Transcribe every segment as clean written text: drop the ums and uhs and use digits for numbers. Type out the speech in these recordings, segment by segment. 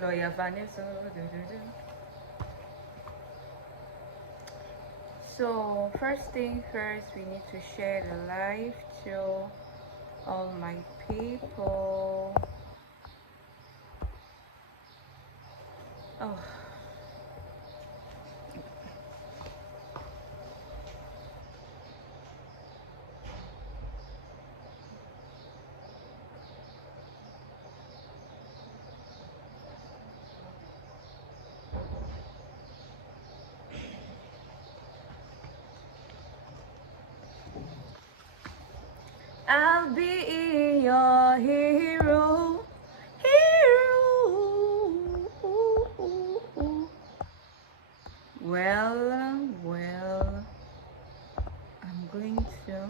Lawyer Vanessa. So first thing first, we need to share the live to all my people. Oh. I'll be your hero, hero. Well, I'm going to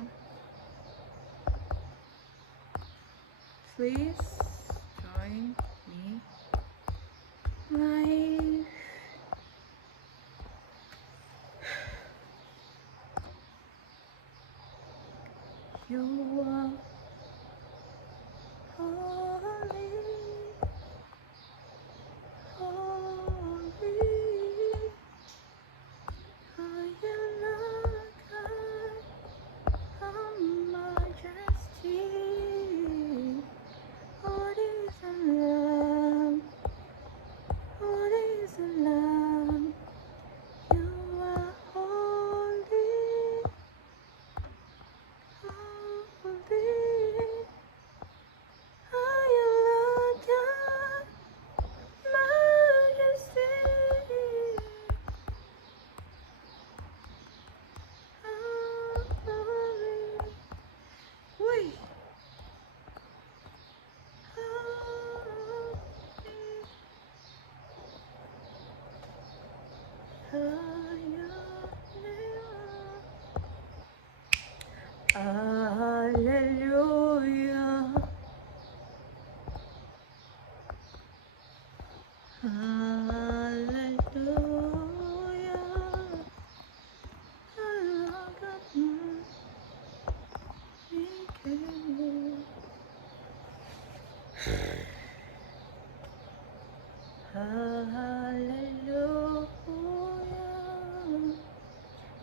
please join me live. You are holy, holy. Are you Lord God, majesty? What is the Lamb? What is the Lamb? You are holy, holy. Are you Lord God, majesty? Holy. Wait. Hallelujah. Hallelujah. Hallelujah.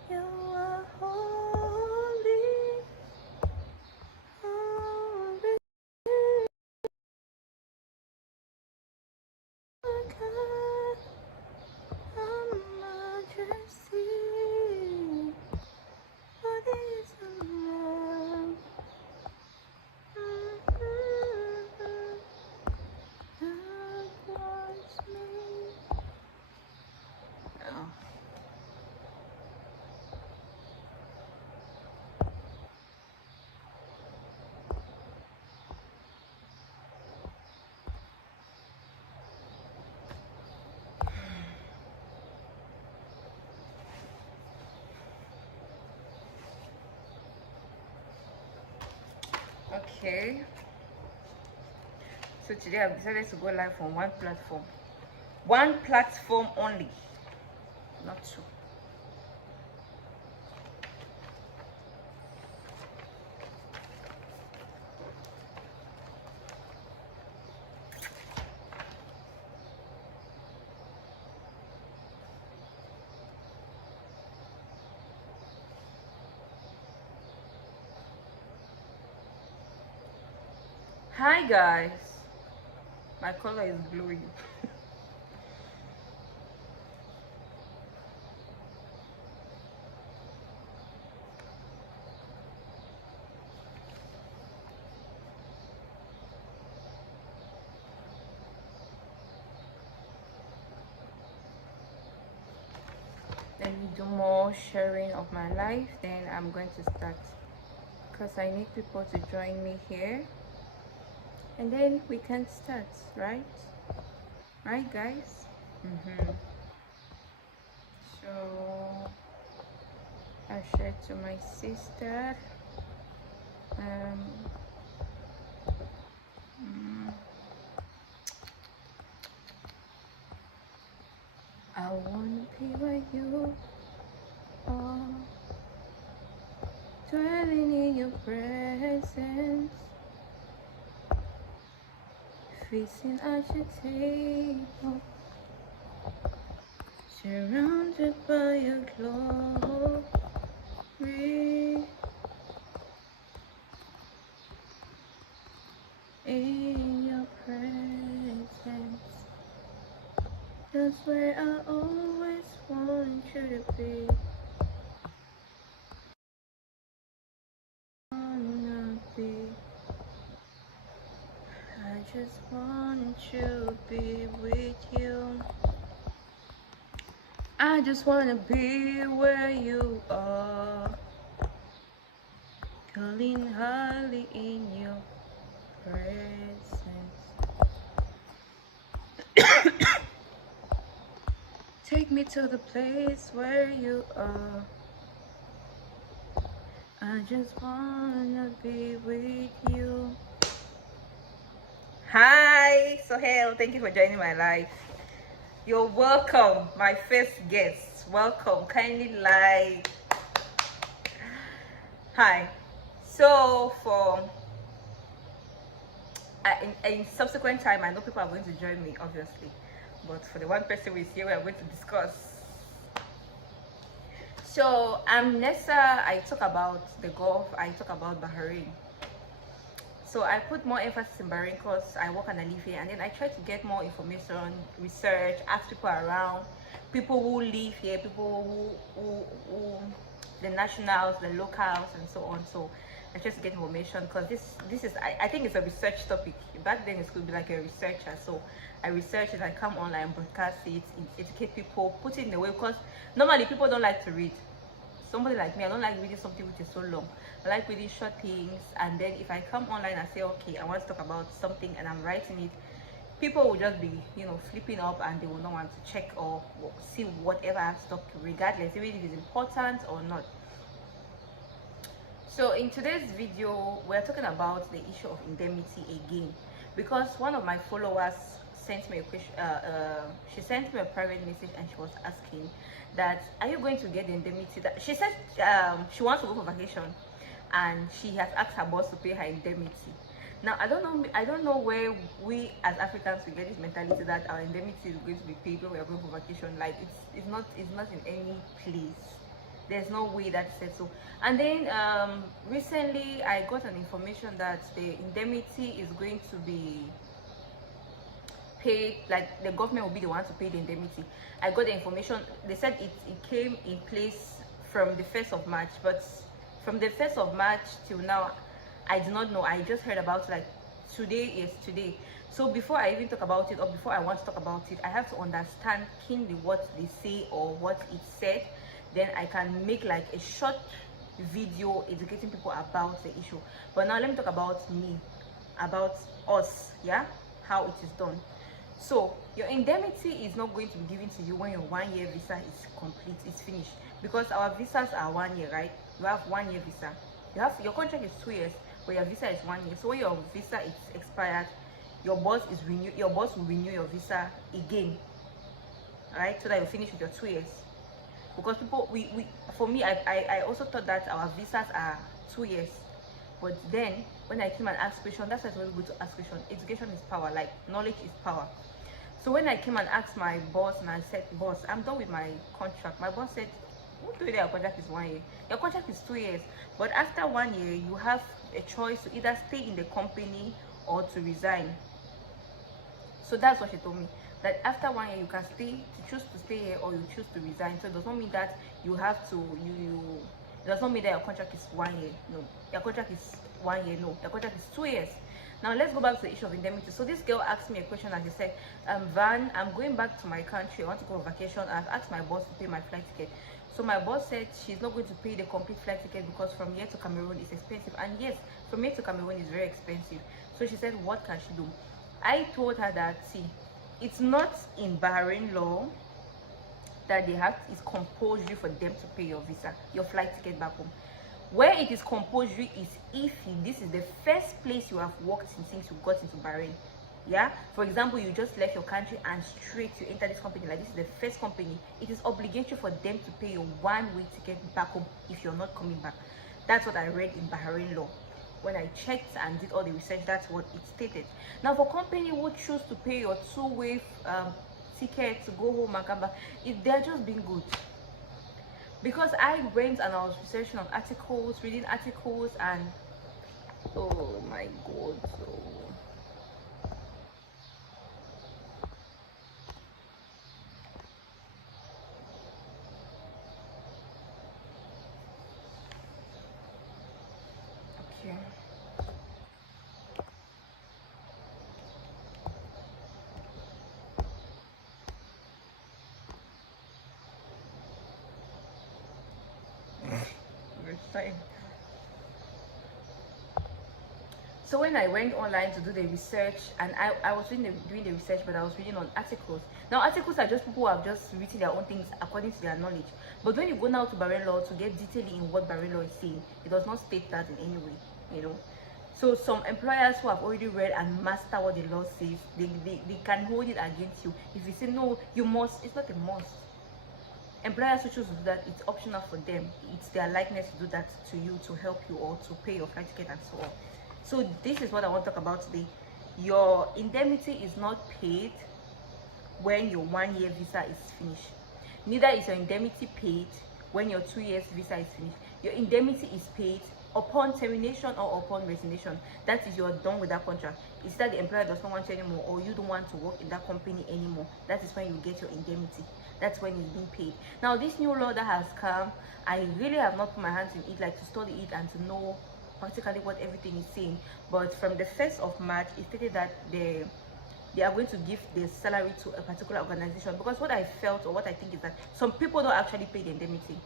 You are holy, holy God, majesty. What is the Lamb? That was me. Oh. Okay, so today I've decided to go live on one platform only, not two. Hi guys, my color is glowing. Let me do more sharing of my life, then I'm going to start, because I need people to join me here, and then we can start, right guys? So I shared to my sister. I wanna be where you are, dwelling in your presence, Facing at your table, surrounded by your glory, in your presence. That's where I always want you to be. Wanna be. I just want to be with you. I just wanna be where you are, calling highly in your presence. Take me to the place where you are. I just wanna be with you. Hi, Sohail, thank you for joining my live. You're welcome, my first guest. Welcome, kindly like. Hi. So for in subsequent time, I know people are going to join me, obviously, but for the one person who is here, we are going to discuss. So I'm Nessa. I talk about the Gulf. I talk about Bahrain. So I put more emphasis in Bahrain because I work and I live here, and then I try to get more information, research, ask people around, people who live here, people who the nationals, the locals, and so on. So I try to get information because this is I think it's a research topic. Back then it could be like a researcher. So I research it, I come online, broadcast it, educate people, put it in a way, because normally people don't like to read. Somebody like me, I don't like reading something which is so long. I like reading short things, and then if I come online and say, okay, I want to talk about something and I'm writing it, people will just be, flipping up, and they will not want to check or see whatever I've talked, regardless, even if it's important or not. So in today's video, we're talking about the issue of indemnity again, because one of my followers sent me a question. She sent me a private message, and she was asking that, are you going to get the indemnity? That she said she wants to go for vacation, and she has asked her boss to pay her indemnity. Now I don't know where we as Africans we get this mentality that our indemnity is going to be paid when we are going for vacation. Like it's not in any place. There's no way that's said so. And then recently I got an information that the indemnity is going to be paid, like the government will be the one to pay the indemnity. I got the information. They said it came in place from the 1st of March, but from the 1st of March till now, I do not know. I just heard about it, like today is today. So before I even talk about it, or before I want to talk about it, I have to understand keenly what they say or what it said. Then I can make like a short video educating people about the issue. But now let me talk about me, about us, yeah, how it is done. So your indemnity is not going to be given to you when your 1 year visa is complete, it's finished, because our visas are 1 year, right? You have 1 year visa. You have your contract is 2 years, but your visa is 1 year. So when your visa is expired, your boss will renew your visa again, right? So that you finish with your 2 years. Because people, for me, I also thought that our visas are 2 years. But then when I came and asked question, that's why it's always good to ask question. Education is power, like knowledge is power. So when I came and asked my boss, and I said, boss, I'm done with my contract, my boss said, what do you do? Your contract is 1 year, your contract is 2 years, but after 1 year you have a choice to either stay in the company or to resign. So that's what she told me, that after 1 year you can choose to stay here, or you choose to resign. So it does not mean that you have to it does not mean that your contract is 1 year. No, your contract is 1 year. No, your contract is 2 years. Now let's go back to the issue of indemnity. So this girl asked me a question, and she said, Van, I'm going back to my country, I want to go on vacation. I've asked my boss to pay my flight ticket. So my boss said she's not going to pay the complete flight ticket because from here to Cameroon is expensive. And yes, from here to Cameroon is very expensive. So she said, what can she do? I told her that, see, it's not in Bahrain law that it's compulsory for them to pay your visa, your flight ticket back home. Where it is compulsory is if this is the first place you have worked since you got into Bahrain. Yeah, for example, you just left your country and straight you enter this company, like this is the first company, it is obligatory for them to pay your one-way ticket back home if you're not coming back. That's what I read in Bahrain law. when I checked and did all the research, that's what it stated. Now for company who choose to pay your two-way ticket to go home and come back, if they're just being good, because I went and I was researching on articles, reading articles, and oh my god, so okay. We're starting. So when I went online to do the research, and I was doing the research, but I was reading on articles. Now articles are just people who have just written their own things according to their knowledge. But when you go now to bahrain law to get detail in what bahrain law is saying, it does not state that in any way, you know. So some employers who have already read and master what the law says, they can hold it against you. If you say no, you must, it's not a must. Employers who choose to do that, it's optional for them. It's their likeness to do that to you, to help you, or to pay your flight ticket and so on. So this is what I want to talk about today. Your indemnity is not paid when your 1 year visa is finished. Neither is your indemnity paid when your 2 years visa is finished. Your indemnity is paid upon termination or upon resignation. That is, you're done with that contract. It's that the employer does not want you anymore, or you don't want to work in that company anymore. That is when you get your indemnity. That's when it's being paid. Now this new law that has come, I really have not put my hands in it, like to study it and to know practically what everything is saying. But from the 1st of March, it stated that they are going to give the salary to a particular organization. Because what I felt, or what I think, is that some people don't actually pay the indemnity.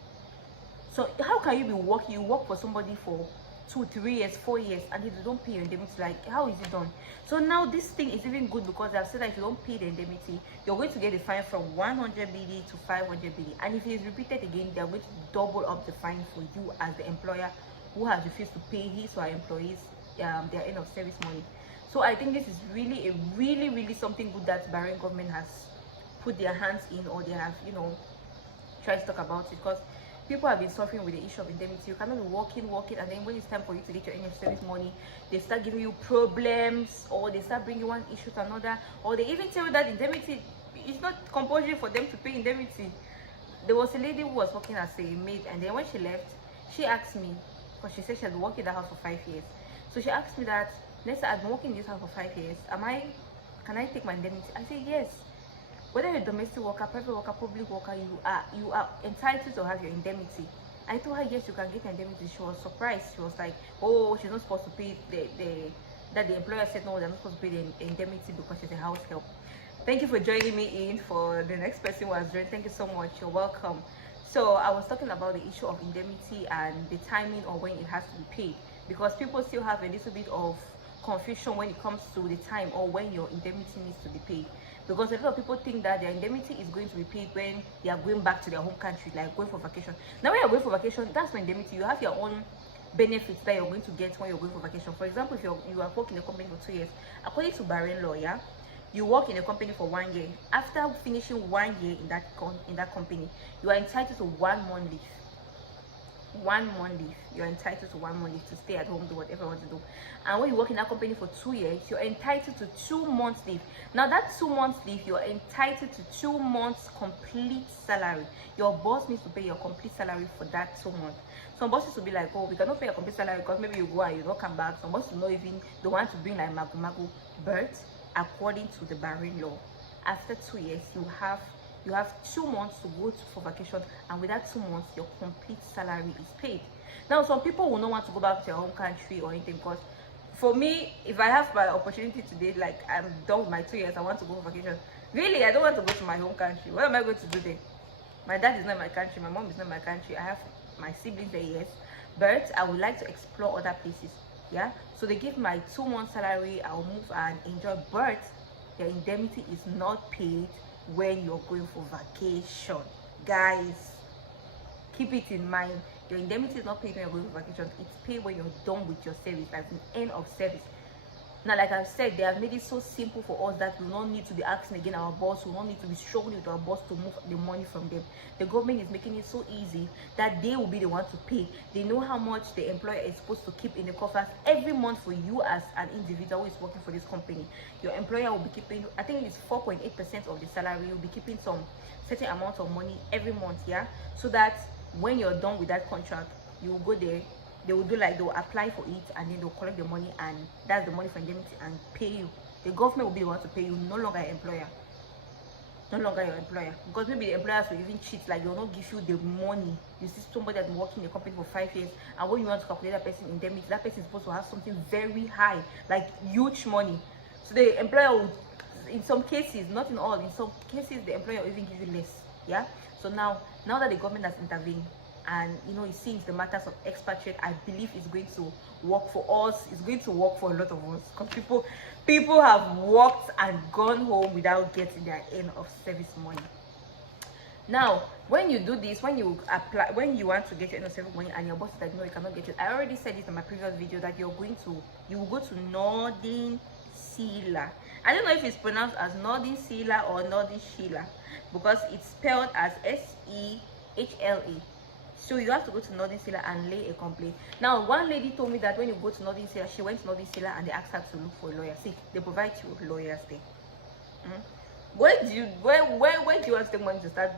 So how can you be working, you work for somebody for 2, 3 years, 4 years, and you don't pay your indemnity? Like, how is it done? So now this thing is even good, because I've said that if you don't pay the indemnity, you're going to get a fine from 100 BD to 500 BD, and if it is repeated again, they're going to double up the fine for you as the employer who has refused to pay his or her employees their end of service money. So I think this is really really something good that Bahrain government has put their hands in, or they have, you know, tried to talk about it, because people have been suffering with the issue of indemnity. You cannot be working, and then when it's time for you to get your end of service money, they start giving you problems, or they start bringing one issue to another, or they even tell you that indemnity is not compulsory for them to pay indemnity. There was a lady who was working as a maid, and then when she left, she asked me, because she said she had been working in that house for 5 years. So she asked me that, Nessa, I've been working in this house for 5 years. Can I take my indemnity? I said yes. Whether you're a domestic worker, private worker, public worker, you are entitled to have your indemnity. I told her yes, you can get your indemnity. She was surprised. She was like, oh, she's not supposed to pay that the employer said no, they're not supposed to pay the indemnity because she's a house help. Thank you for joining me in. For the next person who has joined, thank you so much. You're welcome. So I was talking about the issue of indemnity and the timing or when it has to be paid, because people still have a little bit of confusion when it comes to the time or when your indemnity needs to be paid. Because a lot of people think that their indemnity is going to be paid when they are going back to their home country, like going for vacation. Now when you're going for vacation, that's when indemnity, you have your own benefits that you're going to get when you're going for vacation. For example, if you are working in a company for 2 years, according to Bahrain law, yeah, you work in a company for 1 year. After finishing 1 year in that company, you are entitled to 1 month leave. 1 month leave. You're entitled to 1 month leave to stay at home, do whatever you want to do. And when you work in that company for 2 years, you're entitled to 2 months leave. Now that 2 months leave, you're entitled to 2 months complete salary. Your boss needs to pay your complete salary for that 2 months. Some bosses will be like, oh, we cannot pay your complete salary because maybe you go and you don't come back. Some bosses will not even, they want to bring like magu. But according to the Bahrain law, after 2 years, you have 2 months to go for vacation, and with that 2 months, your complete salary is paid. Now, some people will not want to go back to their home country or anything, because for me, if I have my opportunity today, like I'm done with my 2 years, I want to go for vacation. Really, I don't want to go to my home country. What am I going to do there? My dad is not in my country, my mom is not in my country. I have my siblings there, yes, but I would like to explore other places. Yeah, so they give my 2 months salary, I'll move and enjoy, but your indemnity is not paid when you're going for vacation. Guys, keep it in mind. Your indemnity is not paid when you're going for vacation. It's paid when you're done with your service, as an end of service. Now, like I've said, they have made it so simple for us that we don't need to be asking again our boss, we don't need to be struggling with our boss to move the money from them. The government is making it so easy that they will be the one to pay. They know how much the employer is supposed to keep in the coffers every month for you as an individual who is working for this company. Your employer will be keeping, I think it's 4.8% of the salary. You'll be keeping some certain amount of money every month, yeah, so that when you're done with that contract, you will go there. They will do like, they will apply for it, and then they'll collect the money, and that's the money for indemnity, and pay you. The government will be the one to pay you, no longer your employer. No longer your employer. Because maybe the employers will even cheat, like they will not give you the money. You see somebody that's been working in the company for 5 years, and when you want to calculate that person indemnity, that person is supposed to have something very high, like huge money. So the employer will, in some cases, not in all, in some cases the employer will even give you less. Yeah. So now that the government has intervened, and you know, it seems the matters of expatriate, I believe it's going to work for us. It's going to work for a lot of us, because people have worked and gone home without getting their end of service money. Now, when you do this, when you apply, when you want to get your end of service money and your boss is like, no, you cannot get it, I already said it in my previous video that you will go to Northern Sheila. I don't know if it's pronounced as Northern Sheila or Northern Sheila, because it's spelled as SEHLA. So you have to go to Northern Sheila and lay a complaint. Now, one lady told me that when you go to Northern Sheila, she went to Northern Sheila and they asked her to look for a lawyer. See, they provide you with lawyers there. Where do you want to take money to start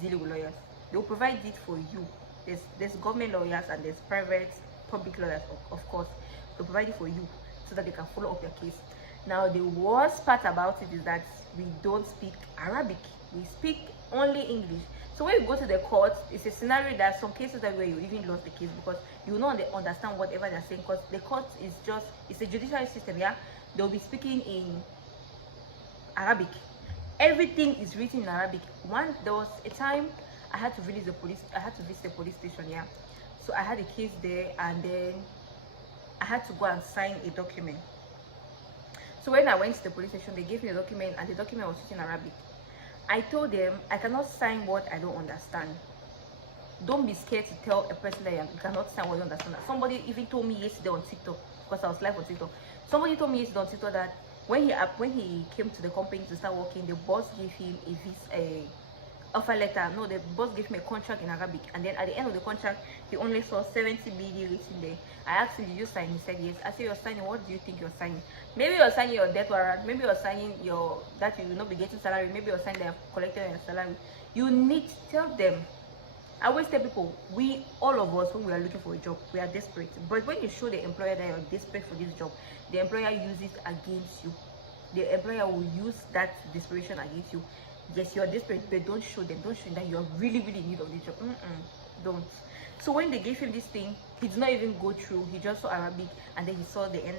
dealing with lawyers? They will provide it for you. There's government lawyers and there's private, public lawyers, of course. They'll provide it for you so that they can follow up your case. Now, the worst part about it is that we don't speak Arabic. We speak only English. So when you go to the court, it's a scenario that some cases that where you even lost the case, because you will not understand whatever they're saying, because the court is just, it's a judicial system, yeah. They'll be speaking in Arabic. Everything is written in Arabic. There was a time I had to visit the police station, yeah. So I had a case there, and then I had to go and sign a document. So when I went to the police station, they gave me a document, and the document was written in Arabic. I told them I cannot sign what I don't understand. Don't be scared to tell a person that you cannot sign what you understand. Somebody even told me yesterday on TikTok, because I was live on TikTok. Somebody told me yesterday on TikTok that when he came to the company to start working, the boss gave him a offer letter. No, the boss gave me a contract in Arabic, and then at the end of the contract, he only saw 70 BD written there. I asked him, did you sign? He said yes. I said, you're signing, what do you think you're signing? Maybe you're signing your death warrant, maybe you're signing that you will not be getting salary, maybe you're signing they have collected your salary. You need to tell them. I always tell people, all of us, when we are looking for a job, we are desperate. But when you show the employer that you're desperate for this job, the employer uses it against you. The employer will use that desperation against you. Yes, you're desperate, but don't show them that you're really in need of this job. Don't. So when they gave him this thing, he did not even go through. He just saw Arabic, and then he saw at the end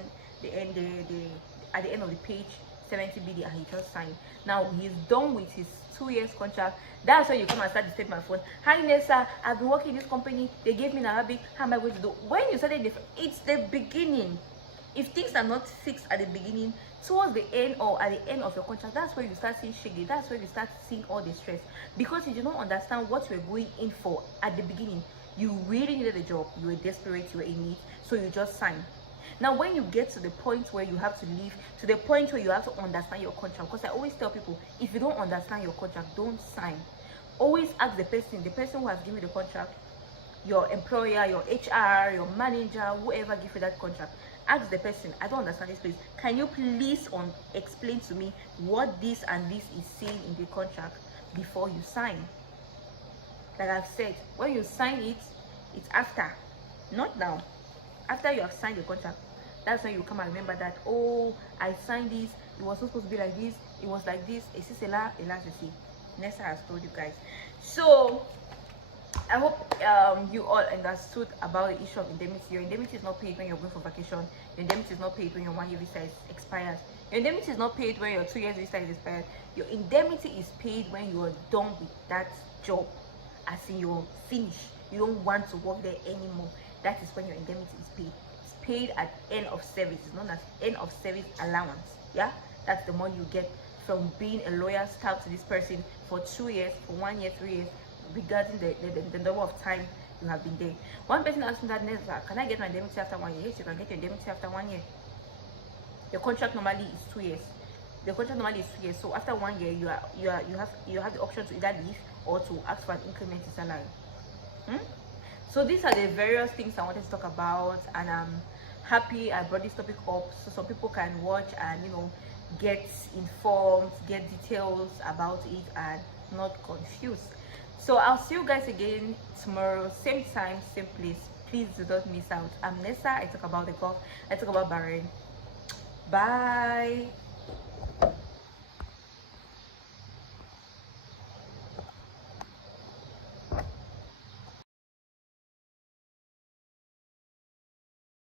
of the page 70 BD, and he just signed. Now he's done with his 2 years contract. That's when you come and start disturbing my phone. Hi Nessa, I've been working in this company. They gave me in Arabic. How am I going to do? When you started, it's the beginning. If things are not fixed at the beginning, towards the end or at the end of your contract, that's where you start seeing shaggy. That's where you start seeing all the stress, because you do not understand what you're going in for at the beginning. You really needed a job, you were desperate, you were in need, so you just signed. Now when you get to the point where you have to leave, to the point where you have to understand your contract, because I always tell people, if you don't understand your contract, don't sign. Always ask the person who has given you the contract, your employer, your HR, your manager, whoever give you that contract. Ask the person, I don't understand this, please. Can you please explain to me what this and this is saying in the contract before you sign? Like I've said, when you sign it, it's after, not now. After you have signed the contract, that's when you come and remember that, oh, I signed this, it was supposed to be like this, it was like this. Nessa has told you guys. So I hope you all understood about the issue of indemnity. Your indemnity is not paid when you're going for vacation. Your indemnity is not paid when your 1 year visa expires. Your indemnity is not paid when your 2 years visa is expired. Your indemnity is paid when you are done with that job, as in you're finished. You don't want to work there anymore. That is when your indemnity is paid. It's paid at end of service. It's known as end of service allowance. Yeah, that's the money you get from being a lawyer staff to this person for 2 years, for 1 year, 3 years, regarding the number of time you have been there. One person asked me that, Nessa, can I get my indemnity after 1 year? Yes, you can get your indemnity after 1 year. The contract normally is 2 years. The contract normally is 2 years. So after 1 year, you have the option to either leave or to ask for an increment in salary. So these are the various things I wanted to talk about, and I'm happy I brought this topic up so some people can watch and get informed, get details about it, and not confused. So I'll see you guys again tomorrow, same time, same place. Please do not miss out. I'm Nessa. I talk about the golf. I talk about Bahrain. Bye.